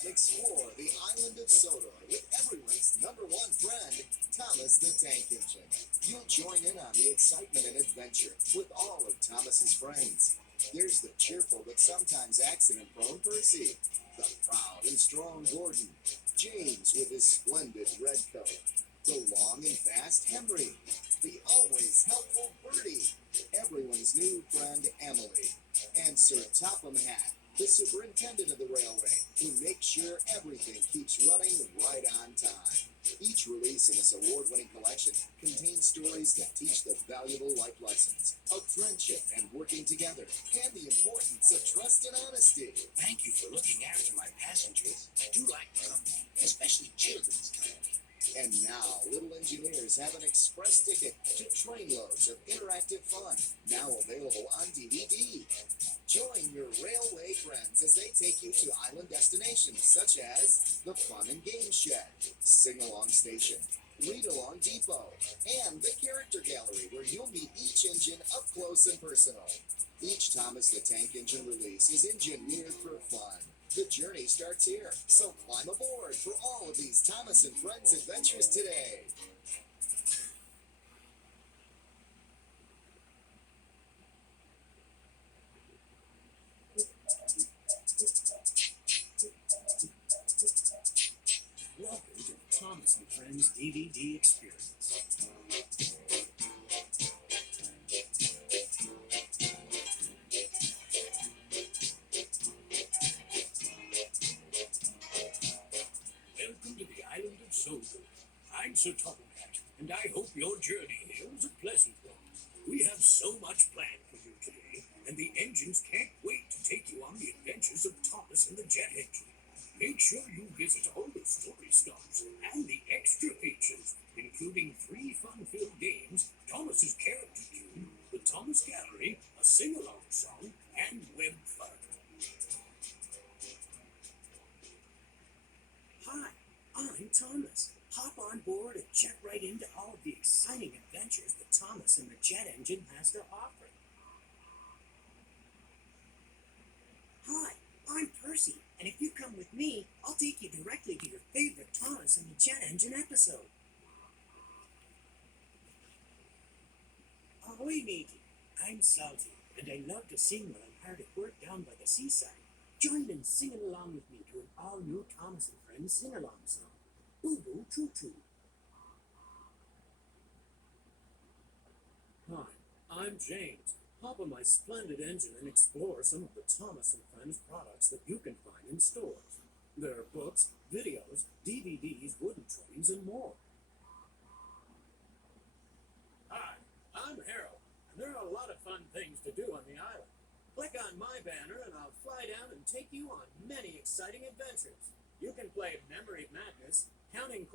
and explore the island of Sodor with everyone's #1 friend, Thomas the Tank Engine. You'll join in on the excitement and adventure with all of Thomas's friends. There's the cheerful but sometimes accident-prone Percy, the proud and strong Gordon, James with his splendid red coat, the long and fast Henry, the always helpful Bertie, everyone's new friend Emily, and Sir Topham Hatt, the superintendent of the railway, who makes sure everything keeps running right on time. Each release in this award-winning collection contains stories that teach the valuable life lessons of friendship and working together, and the importance of trust and honesty. Thank you for looking after my passengers. I do like company, especially children's company. And now, Little Engineers have an express ticket to trainloads of interactive fun, now available on DVD. Join your railway friends as they take you to island destinations such as the Fun and Game Shed, Sing-Along Station, Read-Along Depot, and the Character Gallery, where you'll meet each engine up close and personal. Each Thomas the Tank Engine release is engineered for fun. The journey starts here, so climb aboard for all of these Thomas and Friends adventures today. Welcome to the Thomas and Friends DVD experience. Welcome to the island of Sodor. I'm Sir Topham Hatt, and I hope your journey here was a pleasant one. We have so much planned for you today, and the engines can't wait to take you on the adventures of Thomas and the Jet Engine. Make sure you visit all the story stops and the extra features, including 3 fun-filled games, Thomas's Character Cube, the Thomas Gallery, a sing-along song, and web fun. Hi, I'm Thomas. Hop on board and check right into all of the exciting adventures that Thomas and the Jet Engine has to offer. Hi, I'm Percy, and if you come with me, I'll take you directly to your favorite Thomas and the Jet Engine episode. Ahoy, matey. I'm Salty, and I love to sing when I'm hard at work down by the seaside. Join in singing along with me to an all-new Thomas and Friends sing-along song. Boo-boo choo-choo. Hi, I'm James. Hop on my splendid engine and explore some of the Thomas and Friends products that you can find in stores. There are books, videos, DVDs, wooden trains, and more. Hi, I'm Harold, and there are a lot of fun things to do on the island. Click on my banner and I'll fly down and take you on many exciting adventures. You can play Memory Madness, Counting